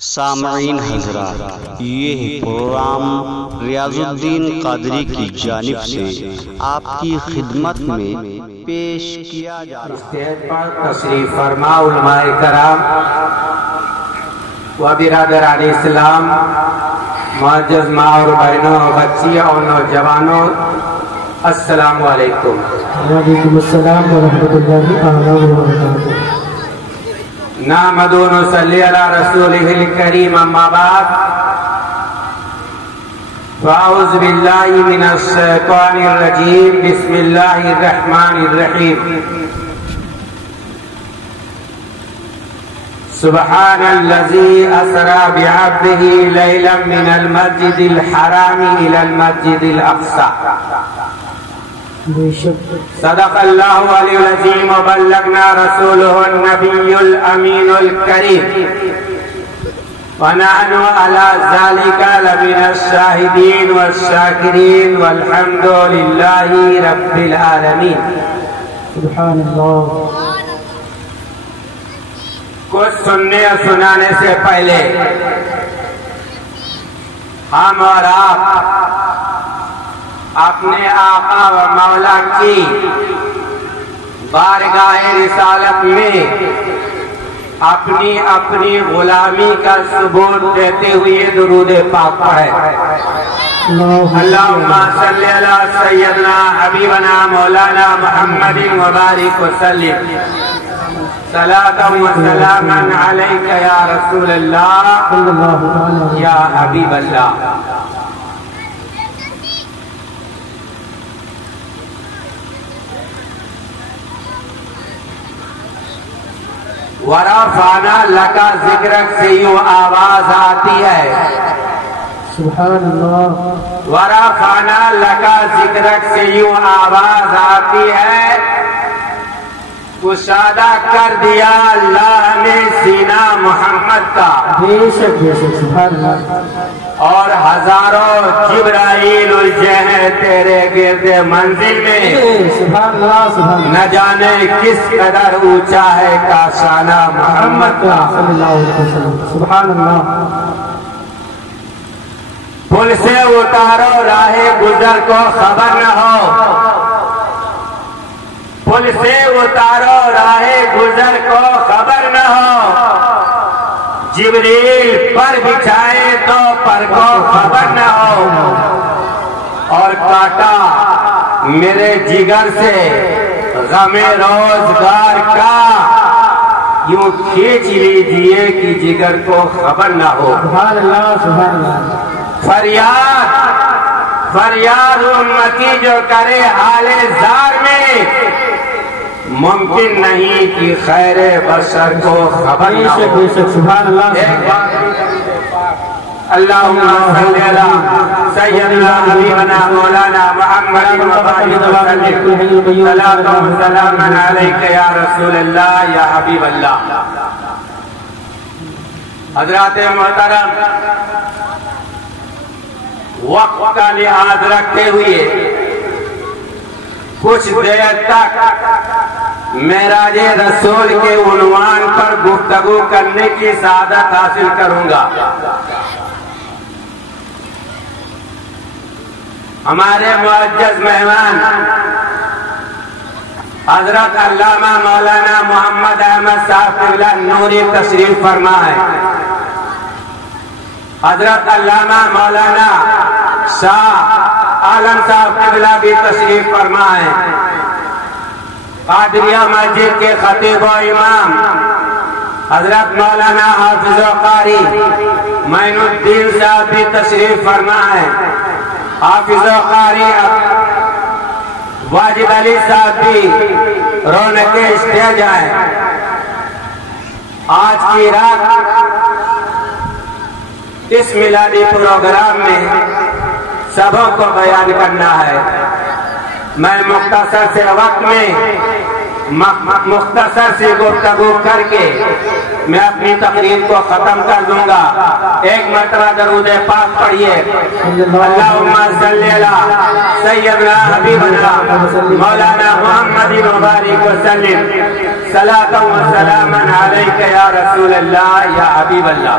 سامعین حضرات، یہ پروگرام ریاض الدین قادری کی جانب سے آپ کی خدمت میں پیش کیا جا رہا ہے۔ اسٹیج پر تشریف فرما علماء کرام و برادران اسلام، معزز ماں اور بہنوں، بچیوں اور نوجوانوں، السلام علیکم۔ وعلیکم السلام ورحمۃ اللہ وبرکاتہ۔ نحمد و نصلی علی رسولہ الکریم، اما بعد فاعوذ باللہ من الشیطان الرجیم، بسم اللہ الرحمن الرحیم۔ سبحان الذی اسری بعبدہ لیلا من المسجد الحرام الی المسجد الاقصی۔ صدق اللہ علیہ العظیم وبلغنا رسولہ النبی الامین الکریم، ونحن علی ذلک لمن الشاہدین والشاکرین والحمد للہ رب العالمین۔ سبحان اللہ۔ کچھ سننے اور سنانے سے پہلے ہم اور آپ اپنے آقا و مولا کی بارگاہ رسالت میں اپنی اپنی غلامی کا ثبوت دیتے ہوئے درود پاک پڑھیں۔ اللہم صلی علی سیدنا حبیبنا مولانا محمد وبارک وسلم، صلاۃ و سلاما علیک یا رسول اللہ یا حبیب اللہ۔ ورفعنا لکا ذکرک سے یوں آواز آتی ہے، سبحان اللہ۔ ورفعنا لکا ذکرک سے یوں آواز آتی ہے، کشادہ کر دیا اللہ نے سینہ محمد کا، بے شک سبحان اللہ۔ اور ہزاروں جبرائیل الجھے ہیں تیرے گرد منزل میں، سبحان اللہ سبحان اللہ۔ نہ جانے کس قدر اونچا ہے کاشانہ محمد کا۔ صلی اللہ علیہ وسلم، سبحان اللہ۔ پل سے اتارو راہ گزر کو خبر نہ ہو، پل سے اتارو راہ گزر کو خبر نہ ہو، جبریل پر بچھائے تو پر کو خبر نہ ہو، اور کاٹا میرے جگر سے غم روزگار کا، یوں کھینچ لیجئے کہ جگر کو خبر نہ ہو۔ سبحان اللہ سبحان اللہ۔ فریاد فریاد امتی جو کرے حال زار میں، ممکن نہیں کہ خیر بشر کو خبر نہ ہو۔ بے شک سبحان اللہ۔ اللہم صلی علی سیدنا حبیبنا مولانا محمد وبارک وسلم، صلاۃ و سلاما علیک یا رسول اللہ یا حبیب اللہ۔ حضرات محترم، وقت کا لحاظ رکھتے ہوئے کچھ دیر تک معراج رسول کے عنوان پر گفتگو کرنے کی سعادت حاصل کروں گا۔ ہمارے معزز مہمان حضرت علامہ مولانا محمد احمد صاحب قبلہ نوری تشریف فرما ہے، حضرت علامہ مولانا شاہ عالم صاحب قبلہ بھی تشریف فرما ہے، قادریہ مسجد کے خطیب و امام حضرت مولانا حافظ و قاری معین الدین صاحب بھی تشریف فرما ہے، حافظ و قاری واجد علی صاحب بھی رونق اسٹیج آئے۔ آج کی رات اس میلادی پروگرام میں سبوں کو بیان کرنا ہے۔ میں مختصر سے وقت میں مختصر سی گفتگو کر کے میں اپنی تقریر کو ختم کر دوں گا۔ ایک مرتبہ درود پاک پڑھیے۔ اللہم صلی علی سیدنا حبیبنا مولانا محمد وبارک وسلم، صلاۃ و سلاما علیک یا رسول اللہ یا حبیب اللہ۔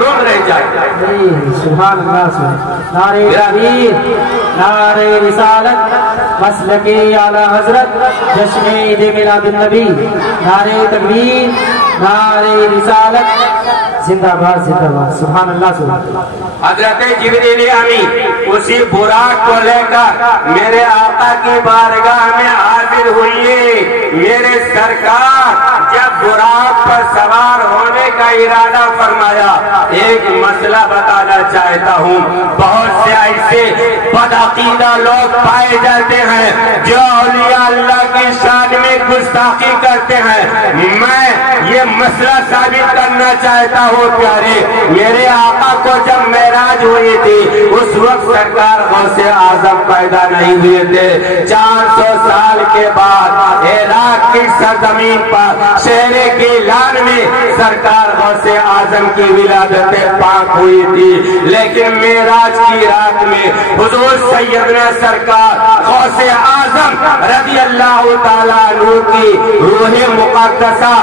محروم رہ جائے. سبحان اللہ سبحان نعرہ تکبیر نعرہ رسالت مسلک اعلی حضرت جشن عید میلاد النبی نعرہ تکبیر نعرہ رسالت زندہ باد سبحان اللہ سبحان اللہ. حضرت جبریل امین اسی براق کو لے کر میرے آقا کی بارگاہ میں حاضر ہوئیے. میرے سرکار جب براق پر سوار ہونے کا ارادہ فرمایا. ایک مسئلہ بتانا چاہتا ہوں, بہت سے ایسے بدعقیدہ لوگ پائے جاتے ہیں جو اولیاء اللہ کی شان میں گستاخی کرتے ہیں. میں یہ مسئلہ ثابت کرنا چاہتا ہوں پیارے, میرے آقا کو جب معراج ہوئی تھی اس وقت سرکار غوث اعظم پیدا نہیں ہوئے تھے. 400 سال کے بعد عراق کی سرزمین پر شہر گیلان میں سرکار غوث اعظم کی ولادت پاک ہوئی تھی. لیکن معراج کی رات میں حضور سیدنا سرکار غوث اعظم رضی اللہ تعالیٰ عنہ کی روح مقدسہ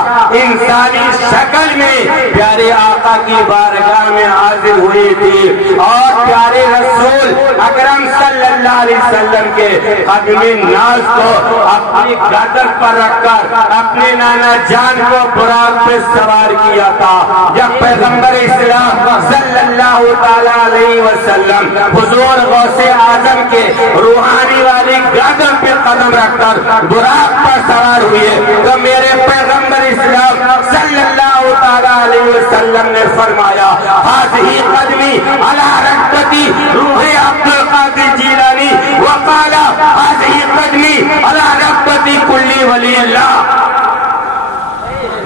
انسانی شکل میں پیارے آقا کی بارگاہ میں حاضر ہوئی تھی اور پیارے رسول اکرم صلی اللہ علیہ وسلم کے قدم ناز کو اپنی گردن پر رکھ کر اپنے نانا جان کو براق پہ سوار کیا تھا. جب پیغمبر اسلام صلی اللہ تعالیٰ علیہ وسلم حضور غوث اعظم کے روحانی والی گردن پہ قدم رکھ کر براق پر سوار ہوئے تو میرے پیغمبر اسلام صلی اللہ تعالیٰ علیہ وسلم نے فرمایا ہذہ قدمی علی رکبتی روح عبد القادر جیلانی وقال ہذہ قدمی علی رکبتی کل ولی اللہ.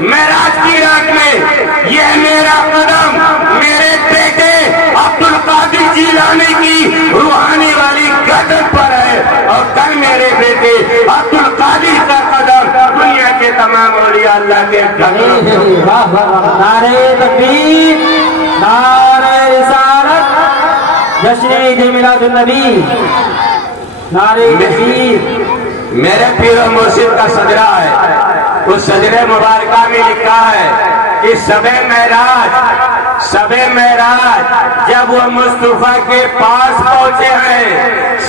معراج کی رات میں یہ میرا قدم میرے بیٹے عبد القادر جیلانی کی روحانی والی گردن پر ہے اور کل میرے بیٹے عبد القادر کا قدم دنیا کے تمام اولیاء اللہ کے گردن. نعرہ تکبیر نعرہ رسالت جشن عید میلاد النبی نعرہ تکبیر. میرے پیر و مرشد کا صدرہ ہے, اس صدرہ مبارکہ میں لکھا ہے کہ شب معراج جب وہ مصطفیٰ کے پاس پہنچے ہیں,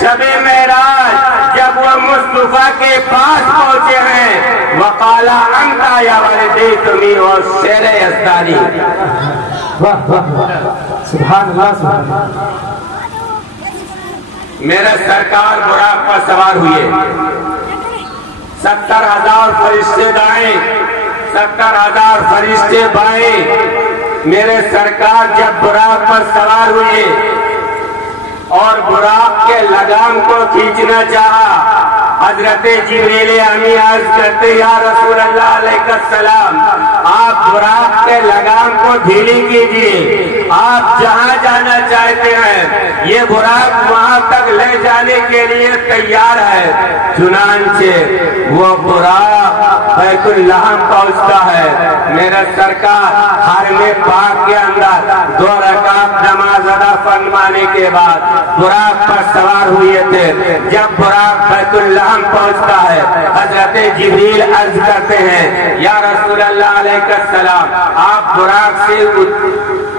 شب معراج جب وہ مصطفیٰ کے پاس پہنچے ہیں وقال انت یا والدی تمی اور شیر یزدانی. سبحان اللہ سبحان اللہ. میرے سرکار براق پر سوار ہوئے, 70,000 فرشتے دائیں 70,000 فرشتے بائیں. میرے سرکار جب براق پر سوار ہوئے اور براق کے لگام کو کھینچنا چاہا, حضرت جبریل امی عرض کرتے یا رسول اللہ علیہ السلام آپ براق کے لگام کو ڈھیلی کیجیے, آپ جہاں جانا چاہتے ہیں یہ براق وہاں تک لے جانے کے لیے تیار ہے. چنانچہ وہ براق بیت اللحم پہنچتا ہے. میرا سرکار حرم پاک کے اندر 2 رکعت نماز ادا فرمانے کے بعد براق پر سوار ہوئے تھے. جب براق بیت اللحم پہنچتا ہے حضرت جبریل عرض کرتے ہیں یا رسول اللہ علیہ السلام آپ براق سے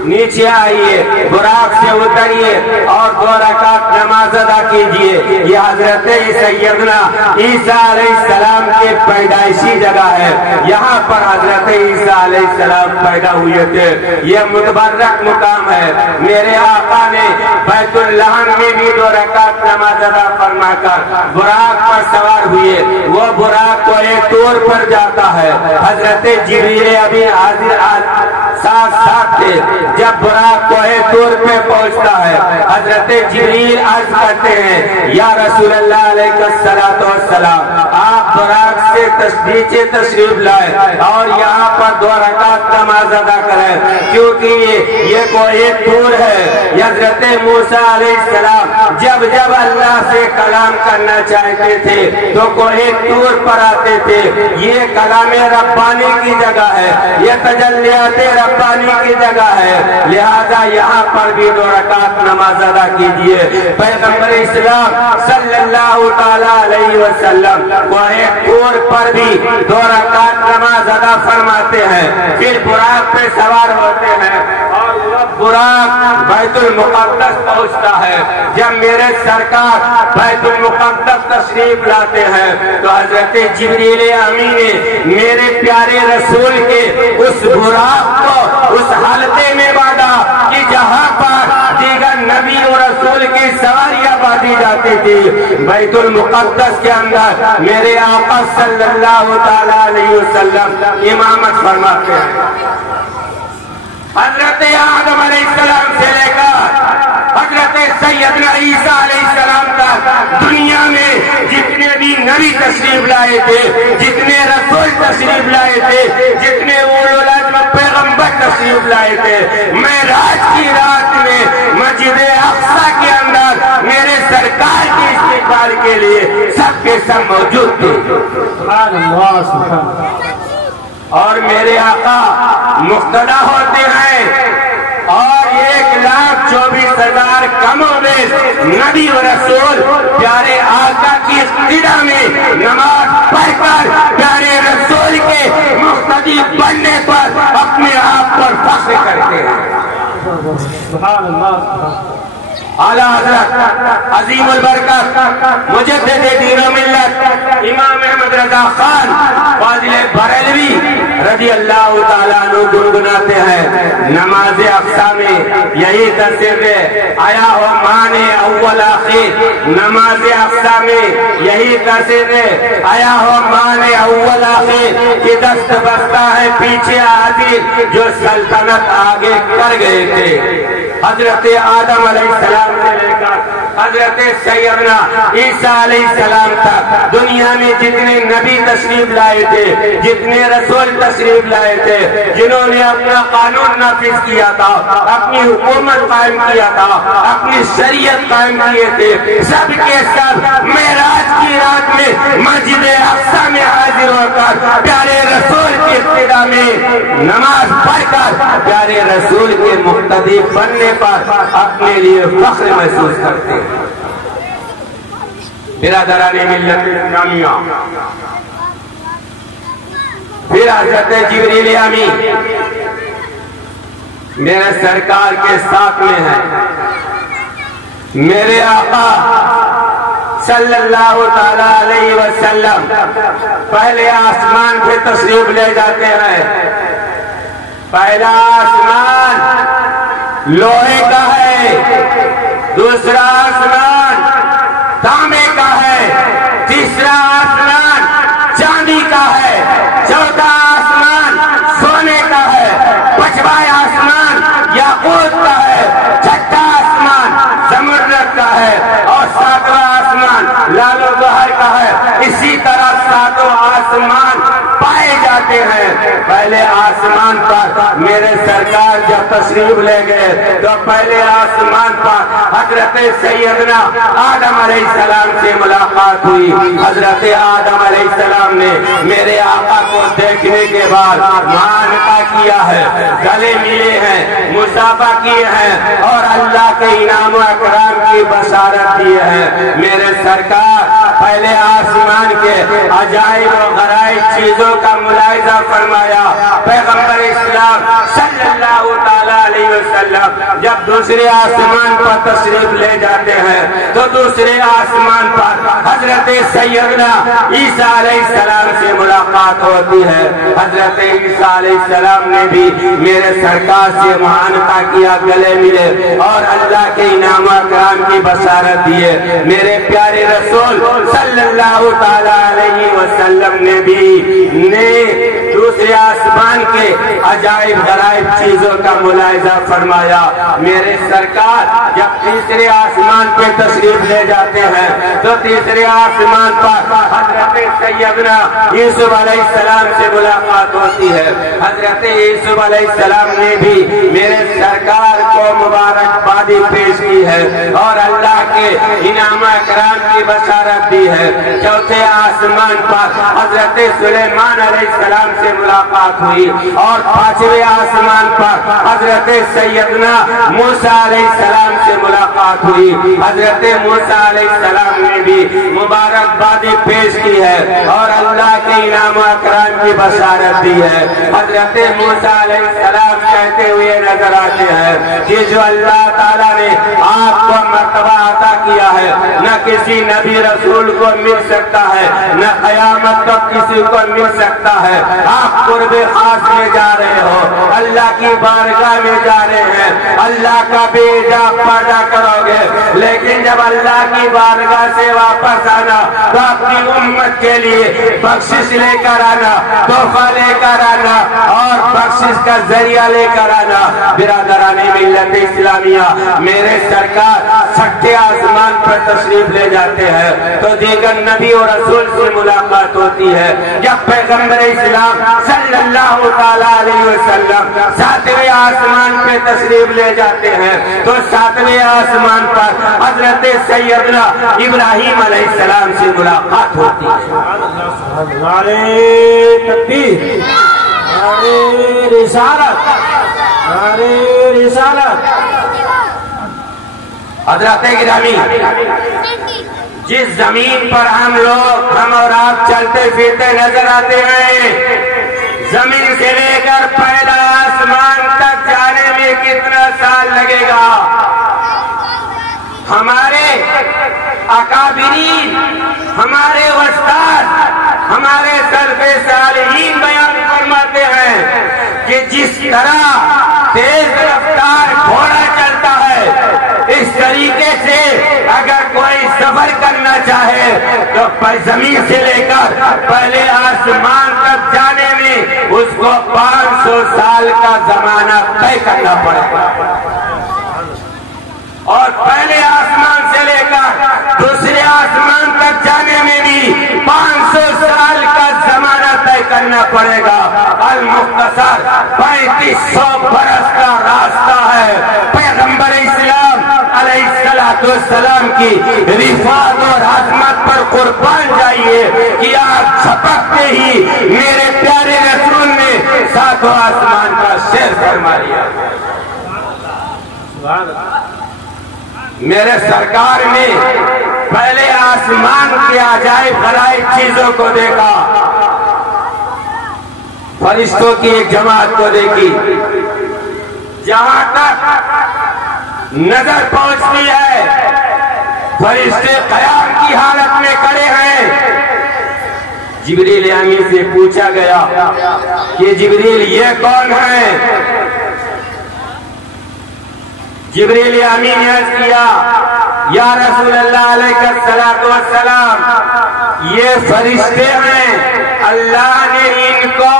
نیچے آئیے, براق سے اتریے اور 2 رکعت نماز ادا کیجیے. یہ حضرت سیدنا عیسیٰ علیہ السلام کے پیدائشی جگہ ہے, یہاں پر حضرت عیسیٰ علیہ السلام پیدا ہوئے تھے. یہ متبرک مقام ہے. میرے آقا نے بیت اللحم میں بھی 2 رکعت نماز ادا فرما کر براق پر سوار ہوئے. وہ براق کو ایک طور پر جاتا ہے, حضرت جبریل ابھی ساتھ تھے. جب براق کو ایک طور پہ پہنچتا ہے حضرت جبریل عرض کرتے ہیں یا رسول اللہ علیہ السلام آپ براق سے نیچے تشریف لائے اور یہاں پر 2 رکعت نماز ادا کریں, کیونکہ یہ کوئی طور ہے. حضرت موسیٰ علیہ السلام جب اللہ سے کلام کرنا چاہتے تھے تو کوئی طور پر آتے تھے. یہ کلام ربانی کی جگہ ہے, یہ تجلیات ربانی کی جگہ ہے, لہذا یہاں پر بھی 2 رکعت نماز ادا کیجیے. پیغمبر اسلام صلی اللہ تعالیٰ علیہ وسلم کوہ طور پر بھی 2 رکعت نماز ادا فرماتے ہیں, پھر براق پہ سوار ہوتے ہیں اور وہ براق بیت المقدس پہنچتا ہے۔ جب میرے سرکار بیت المقدس تشریف لاتے ہیں تو حضرت جبریل امین نے میرے پیارے رسول کے اس براق کو اس حلقے میں باندھا کہ جہاں پر دیگر نبی و رسول کی سواریاں باندھی جاتی تھی، بیت المقدس کے اندر میرے آقا صلی اللہ تعالی علیہ وسلم امامت فرماتے ہیں۔ حضرت آدم علیہ السلام سے لے کر حضرت سیدنا عیسیٰ علیہ السلام تک دنیا میں جتنے بھی نبی تشریف لائے تھے، جتنے رسول تشریف لائے تھے، جتنے اولو العزم پیغمبر تشریف لائے تھے، معراج کی رات میں مسجد اقصی کے اندر میرے سرکار کے استقبال کے لیے سب کے سب موجود تھے۔ سبحان اللہ سبحان اللہ۔ اور میرے آقا مقتدا ہوتے ہیں اور 1,24,000 کم و بیش نبی و رسول پیارے آقا کی اقتدا میں نماز پڑھ کر پیارے رسول کے مقتدی بننے پر اپنے آپ پر فخر کرتے ہیں۔ سبحان اللہ۔ اعلیٰ حضرت عظیم البرکت مجدد دین و ملت امام احمد رضا خان فاضل بریلوی رضی اللہ تعالیٰ عنہ گنگناتے ہیں، نماز اقصی میں یہی تصویر ہے، آیا ہو مان اول آخر، نماز اقصی میں یہی تصویر ہے، آیا ہو مان اول آخر کہ دست بستہ ہے پیچھے حاضر جو سلطنت آگے کر گئے تھے۔ حضرت آدم علیہ السلام سے لے کر حضرت سیدنا عیسیٰ علیہ السلام تک دنیا میں جتنے نبی تشریف لائے تھے، جتنے رسول تشریف لائے تھے، جنہوں نے اپنا قانون نافذ کیا تھا، اپنی حکومت قائم کیا تھا، اپنی شریعت قائم کیے تھے، سب کے سب معراج کی رات میں مسجد اقصی میں حاضر ہو کر پیارے رسول کی ابتدا میں نماز پڑھ کر پیارے رسول کے مقتدی بننے پر اپنے لیے فخر محسوس کرتے ہیں۔ برادران ملت اسلامیہ، پھر حضرت جبریل امین میرے سرکار کے ساتھ میں ہے، میرے آقا صلی اللہ تعالی علیہ وسلم پہلے آسمان پہ تشریف لے جاتے ہیں۔ پہلا آسمان لوہے کا ہے، دوسرا آسمان تانبے کا ہے، تیسرا آسمان چاندی کا ہے، چوتھا آسمان سونے کا ہے، پانچواں آسمان یاقوت کا ہے، چھٹا آسمان زمرد کا ہے اور ساتواں آسمان لال و گوہر کا ہے۔ اسی طرح ساتوں آسمان پائے جاتے ہیں۔ پہلے آسمان پر میرے سرکار جب تشریف لے گئے تو پہلے آسمان پر حضرت سیدنا آدم علیہ السلام سے ملاقات ہوئی۔ حضرت آدم علیہ السلام نے میرے آقا کو دیکھنے کے بعد معانقہ کیا ہے، گلے ملے ہیں، مصافحہ کیے ہیں اور اللہ کے انعام و اکرام کی بشارت دیے ہیں۔ میرے سرکار پہلے آسمان کے عجائب و غرائب چیزوں کا ملاحظہ فرمایا۔ پیغمبر اسلام صلی اللہ تعالی علیہ وسلم جب دوسرے آسمان پر تشریف لے جاتے ہیں تو دوسرے آسمان پر حضرت سیدنا عیسیٰ علیہ السلام سے ملاقات ہوتی ہے۔ حضرت عیسیٰ علیہ السلام نے بھی میرے سرکار سے معانقہ کیا، گلے ملے اور اللہ کے انعام و اکرام کی بشارت دیے۔ میرے پیارے رسول صلی اللہ تعالی علیہ وسلم نے بھی دوسرے آسمان کے عجائب غرائب چیزوں کا ملاحظہ فرمایا۔ میرے سرکار جب تیسرے آسمان پہ تشریف لے جاتے ہیں تو تیسرے آسمان پر حضرت سیدنا یوسف علیہ السلام سے ملاقات ہوتی ہے۔ حضرت یوسف علیہ السلام نے بھی میرے سرکار کو مبارکبادی پیش کی ہے اور اللہ کے انعام اکرام کی بشارت دی ہے۔ چوتھے آسمان پر حضرت سلیمان علیہ السلام سے ملاقات ہوئی اور پانچویں آسمان پر حضرت سیدنا موسیٰ علیہ السلام سے ملاقات ہوئی۔ حضرت موسیٰ علیہ السلام نے بھی مبارکبادی پیش کی ہے اور اللہ کے انعام انعام و اکرام کی بشارت دی ہے۔ حضرت موسیٰ علیہ السلام کہتے ہوئے نظر آتے ہیں کہ جو اللہ تعالیٰ نے آپ کو مرتبہ عطا کیا ہے نہ کسی نبی رسول کو مل سکتا ہے، نہ قیامت تک کسی کو مل سکتا ہے۔ آپ قرب خاص میں جا رہے ہو، اللہ کی بارگاہ میں جا رہے ہیں، اللہ کا بیجا پردہ کرو گے، لیکن جب اللہ کی بارگاہ سے واپس آنا تو اپنی امت کے لیے بخشش لے کر آنا، تحفہ لے کر آنا اور بخشش کا ذریعہ لے کر آنا۔ برادران ملت اسلامیہ، میرے سرکار چھٹے آسمان پر تشریف لے جاتے ہیں تو دیگر نبی اور رسول سے ملاقات ہوتی ہے۔ جب پیغمبر اسلام صلی اللہ تعالیٰ علیہ وسلم ساتویں آسمان پہ تشریف لے جاتے ہیں تو ساتویں آسمان پر حضرت سیدنا ابراہیم علیہ السلام سے ملاقات ہوتی ہے۔ نعرہ تکبیر، نعرہ رسالت، نعرہ رسالت۔ حضرت گرامی، جس زمین پر ہم اور آپ چلتے پھرتے نظر آتے ہیں، زمین سے لے کر پہلا آسمان تک جانے میں کتنا سال لگے گا؟ ہمارے اکابرین، ہمارے استاد، ہمارے سلف صالحین بیان فرماتے ہیں کہ جس طرح تیز رفتار گھوڑا چلتا ہے، اس طریقے سے اگر کوئی سفر کرنا چاہے تو زمین سے لے کر پہلے آسمان تک جانے میں اس کو 500 سال کا زمانہ طے کرنا پڑے گا، اور پہلے آسمان سے لے کر دوسرے آسمان تک جانے میں بھی 500 سال کا زمانہ طے کرنا پڑے گا۔ المختصر 3500 برس کا راستہ ہے۔ پیغمبر اسلام علیہ السلام کی رفعت اور عظمت پر قربان جائیے کہ آپ چھپکتے ہی میرے پیارے رسول نے 7 آسمان کا سیر فرما لیا۔ میرے سرکار نے پہلے آسمان کے عجائب غرائب چیزوں کو دیکھا، فرشتوں کی ایک جماعت کو دیکھی، جہاں تک نظر پہنچتی ہے فرشتے قیام کی حالت میں کھڑے ہیں۔ جبریل امین سے پوچھا گیا کہ جبریل یہ کون ہے؟ جبریل امین نے عرض کیا، یا رسول اللہ علیہ السلام، یہ فرشتے ہیں، اللہ نے ان کو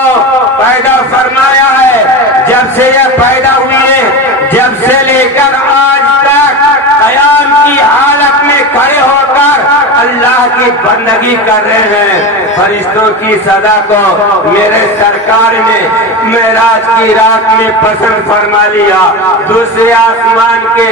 پیدا فرمایا ہے۔ جب سے یہ پیدا ہوئے، جب سے لے کر آج تک قیام کی حالت میں کھڑے ہو کر اللہ کی بندگی کر رہے ہیں۔ فرشتوں کی صدا کو میرے سرکار نے معراج کی رات میں پسند فرما لیا۔ دوسرے آسمان کے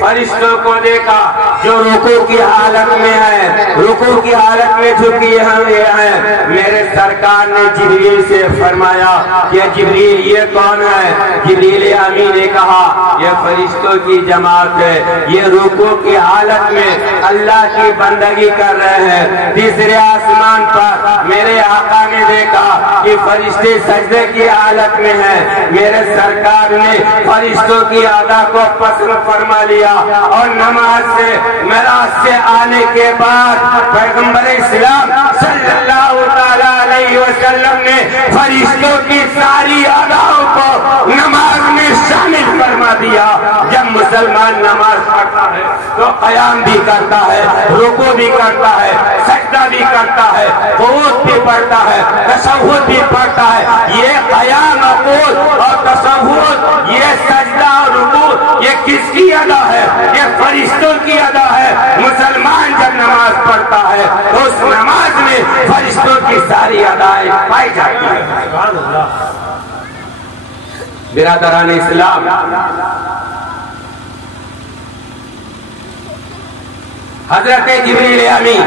فرشتوں کو دیکھا جو رکوع کی حالت میں ہے، رکوع کی حالت میں جھکے ہوئے ہیں۔ میرے سرکار نے جبریل سے فرمایا کہ جبریل یہ کون ہے؟ جبریل امین نے کہا یہ فرشتوں کی جماعت ہے، یہ رکوع کی حالت میں اللہ کی بندگی کر رہے ہیں۔ تیسرے آسمان پر میرے آقا نے دیکھا کہ فرشتے سجدے کی حالت میں ہیں۔ میرے سرکار نے فرشتوں کی ادا کو پسند فرما لیا، اور نماز سے معراج سے آنے کے بعد پیغمبر اسلام صلی اللہ تعالیٰ علیہ وسلم نے فرشتوں کی ساری اداؤں کو نماز میں شامل فرما دیا۔ جب مسلمان نماز پڑھتا ہے تو قیام بھی کرتا ہے، رکوع بھی کرتا ہے، سجدہ بھی کرتا ہے، قعود بھی پڑھتا ہے، تشہد بھی پڑھتا ہے۔ یہ قیام، قعود اور تشہد، یہ سجدہ اور رکوع، یہ کس کی ادا ہے؟ یہ فرشتوں کی ادا ہے۔ مسلمان جب نماز پڑھتا ہے تو اس نماز میں فرشتوں کی ساری ادائیں پائی جاتی ہیں۔ برادران اسلام، حضرت جبریل امین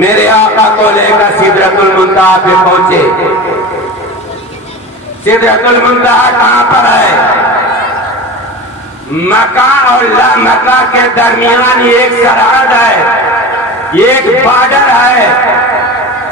میرے آقا کو لے کر سدرۃ المنتہا پہ پہنچے۔ سدرۃ المنتہا کہاں پر ہے؟ مکہ اور لا مکہ کے درمیان ایک سرحد ہے، ایک بارڈر ہے۔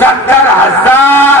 70,000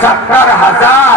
70,000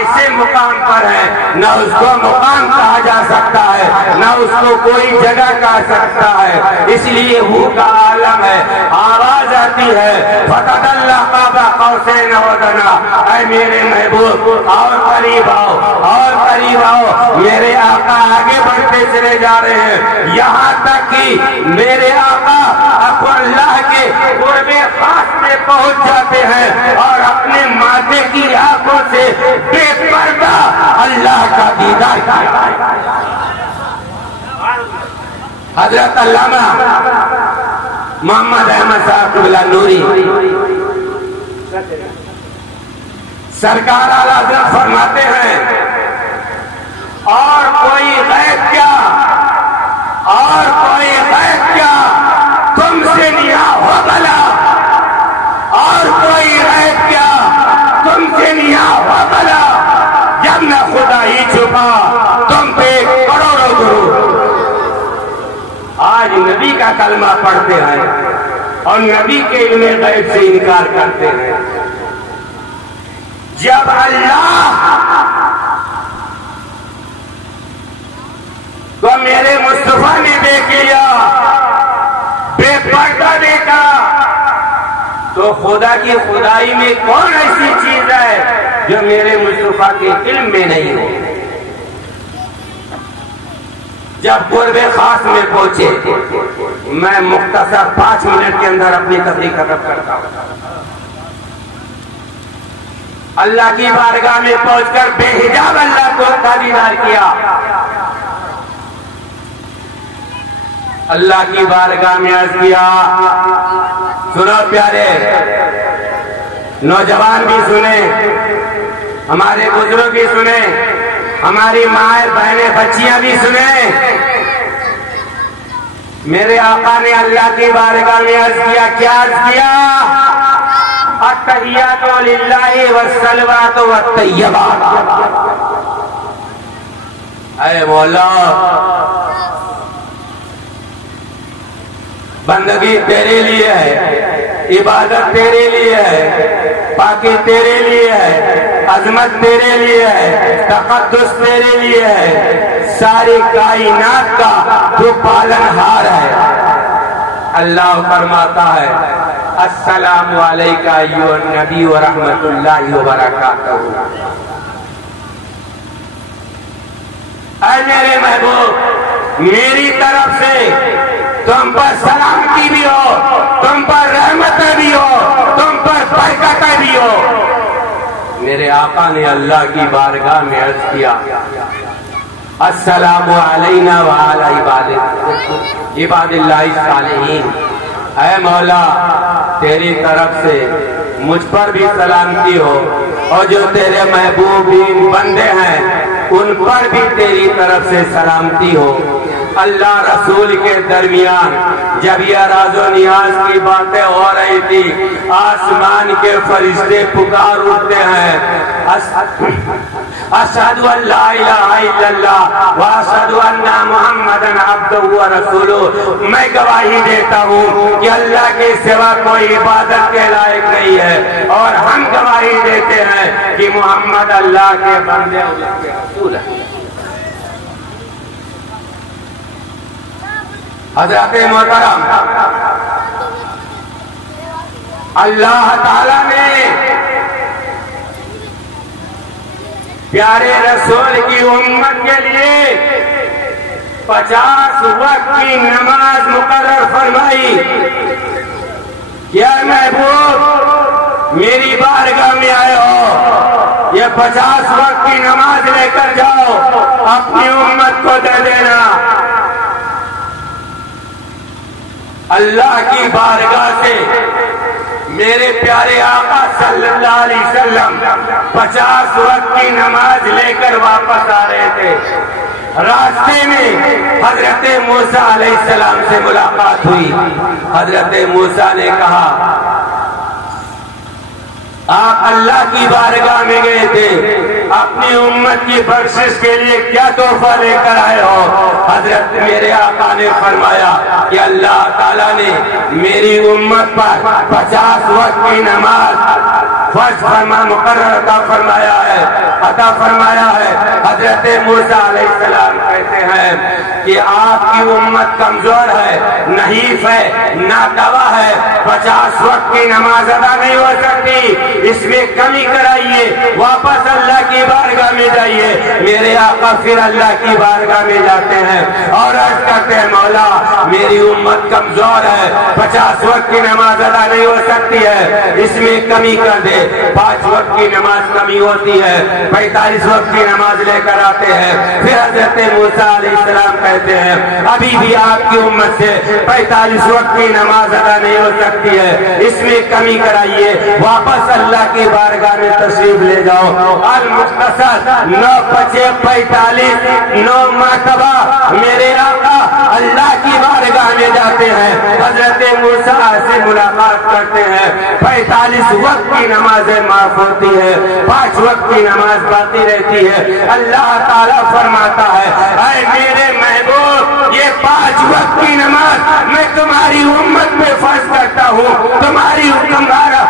ایسے مقام پر ہے نہ اس کو مقام کہا جا سکتا ہے نہ اس کو کوئی جگہ کہا سکتا ہے، اس لیے وہ کا عالم ہے۔ آواز آتی ہے فتح اللہ قاب قوسین و ادنیٰ، اے میرے محبوب اور قریب آؤ اور قریب آؤ۔ میرے آقا آگے بڑھتے چلے جا رہے ہیں یہاں تک کہ میرے آقا اب اللہ کے قرب خاص میں پہنچ جاتے ہیں اور اپنے ماتھے کی آنکھوں سے بے پردہ اللہ کا دیدار کرتا ہے۔ حضرت علامہ محمد احمد صاحب قبلہ نوری سرکار اعلیٰ حضرت فرماتے ہیں اور کوئی غیب کیا، اور کوئی غیب کیا تم سے نیا ہو بلا، اور کوئی غیب کیا تم سے نیا ہو بلا، جب نہ خدا ہی چھپا تم پہ کروڑوں گرو۔ آج نبی کا کلمہ پڑھتے ہیں اور نبی کے علم غیب سے انکار کرتے ہیں۔ جب اللہ تو میرے مصطفیٰ نے دیکھ لیا، بے پردہ دیکھا، تو خدا کی خدائی میں کون ایسی چیز ہے جو میرے مصطفیٰ کے علم میں نہیں ہو؟ جب قرب خاص میں پہنچے، میں مختصر 5 منٹ کے اندر اپنی تقریر ختم کرتا ہوں۔ اللہ کی بارگاہ میں پہنچ کر بے حجاب اللہ کو دیدار کیا۔ اللہ کی بارگاہ میں عرض کیا، سنو پیارے نوجوان بھی سنیں، ہمارے بزرگ بھی سنیں، ہماری مائیں بہنیں بچیاں بھی سنیں۔ میرے آقا نے اللہ کی بارگاہ میں عرض کیا، کیا عرض کیا؟ التحیات للہ والصلوات والطیبات۔ اے مولا، بندگی تیرے لیے ہے، عبادت تیرے لیے ہے، پاکی تیرے لیے ہے، عظمت تیرے لیے ہے، تقدس تیرے لیے ہے، ساری کائنات کا تو پالنہار ہے۔ اللہ فرماتا ہے السلام علیکہ ایھا النبی ورحمۃ اللہ وبرکاتہ۔ اے میرے محبوب، میری طرف سے تم پر سلامتی بھی ہو، تم پر رحمتیں بھی ہو، تم پر برکتیں بھی ہو۔ میرے آقا نے اللہ کی بارگاہ میں عرض کیا، السلام علینا وعلی عباد اللہ الصالحین۔ اے مولا، تیری طرف سے مجھ پر بھی سلامتی ہو، اور جو تیرے محبوبین بندے ہیں ان پر بھی تیری طرف سے سلامتی ہو۔ اللہ رسول کے درمیان جب یہ راز و نیاز کی باتیں ہو رہی تھی، آسمان کے فرشتے پکار اٹھتے ہیں، اشہد ان لا الہ الا اللہ واشہد ان محمدًا عبدہ ورسولہ۔ میں گواہی دیتا ہوں کہ اللہ کے سوا کوئی عبادت کے لائق نہیں ہے، اور ہم گواہی دیتے ہیں کہ محمد اللہ کے بندے اور اس کے رسول ہیں۔ حضرت محترم، اللہ تعالیٰ نے پیارے رسول کی امت کے لیے 50 وقت کی نماز مقرر فرمائی۔ یا محبوب، میری بارگاہ میں آئے ہو، یہ 50 وقت کی نماز لے کر جاؤ، اپنی امت کو دے دینا۔ اللہ کی بارگاہ سے میرے پیارے آقا صلی اللہ علیہ وسلم 50 وقت کی نماز لے کر واپس آ رہے تھے۔ راستے میں حضرت موسیٰ علیہ السلام سے ملاقات ہوئی۔ حضرت موسیٰ نے کہا، آپ اللہ کی بارگاہ میں گئے تھے، اپنی امت کی بخشش کے لیے کیا تحفہ لے کر آئے ہو؟ حضرت میرے آقا نے فرمایا کہ اللہ تعالیٰ نے میری امت پر 50 وقت کی نماز فرض مقرر عطا فرمایا ہے۔ حضرت موسیٰ علیہ السلام کہتے ہیں کہ آپ کی امت کمزور ہے، نحیف ہے، ناتوا ہے، 50 وقت کی نماز ادا نہیں ہو سکتی، اس میں کمی کرائیے، واپس اللہ کی بارگاہ میں جائیے۔ میرے آقا پھر اللہ کی بارگاہ میں جاتے ہیں اور عرض کرتے ہیں مولا میری امت کمزور ہے، 50 وقت کی نماز ادا نہیں ہو سکتی ہے، اس میں کمی کر دے۔ 5 وقت کی نماز کمی ہوتی ہے، 45 وقت کی نماز لے کر آتے ہیں۔ پھر حضرت موسیٰ علیہ السلام کہتے ہیں ابھی بھی آپ کی امت سے 45 وقت کی نماز ادا نہیں ہو سکتی ہے، اس میں کمی کرائیے، واپس اللہ کی بارگاہ میں تشریف لے جاؤ۔ المختصر 9 بجے 45 9 مرتبہ میرے آقا اللہ کی بارگاہ میں جاتے ہیں، حضرت موسیٰ سے ملاقات کرتے ہیں۔ 45 وقت کی نمازیں معاف ہوتی ہے، 5 وقت کی نماز باقی رہتی ہے۔ اللہ تعالیٰ فرماتا ہے اے میرے محبوب یہ 5 وقت کی نماز میں تمہاری امت میں فرض کرتا ہوں، تمہارا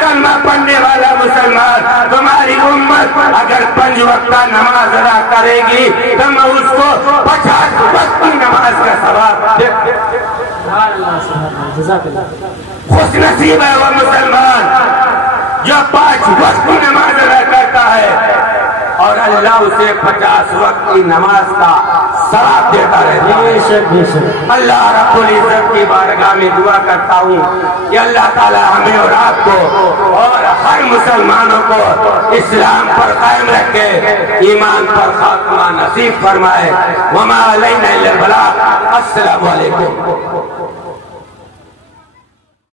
کلمہ پڑھنے والا مسلمان، تمہاری امت اگر 5 وقت کا نماز ادا کرے گی تو میں اس کو 50 وقت کی نماز کا ثواب دے۔ خوش نصیب ہے وہ مسلمان جو 5 وقت کی نماز ادا کرتا ہے اور اللہ اسے 50 وقت کی نماز کا ثواب دیتا رہتا ہے۔ اللہ رب العزت کی بارگاہ میں دعا کرتا ہوں کہ اللہ تعالی ہمیں اور آپ کو اور ہر مسلمانوں کو اسلام پر قائم رکھے، ایمان پر خاتمہ نصیب فرمائے۔ وما علینا الا البلاغ۔ السلام علیکم۔